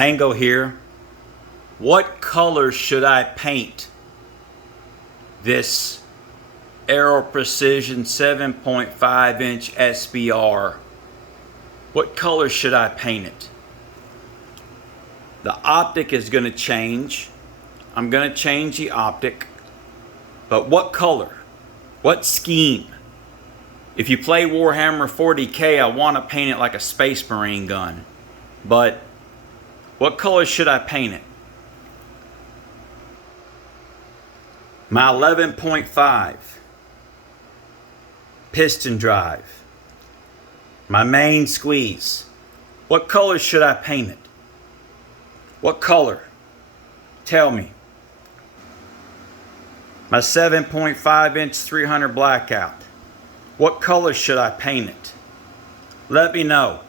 Tango here. What color should I paint this Aero Precision 7.5 inch SBR? What color should I paint it? The optic is going to change. I'm going to change the optic. But what color? What scheme? If you play Warhammer 40K, I want to paint it like a Space Marine gun. But what color should I paint it? My 11.5 piston drive. My main squeeze. What color should I paint it? What color? Tell me. My 7.5 inch 300 blackout. What color should I paint it? Let me know.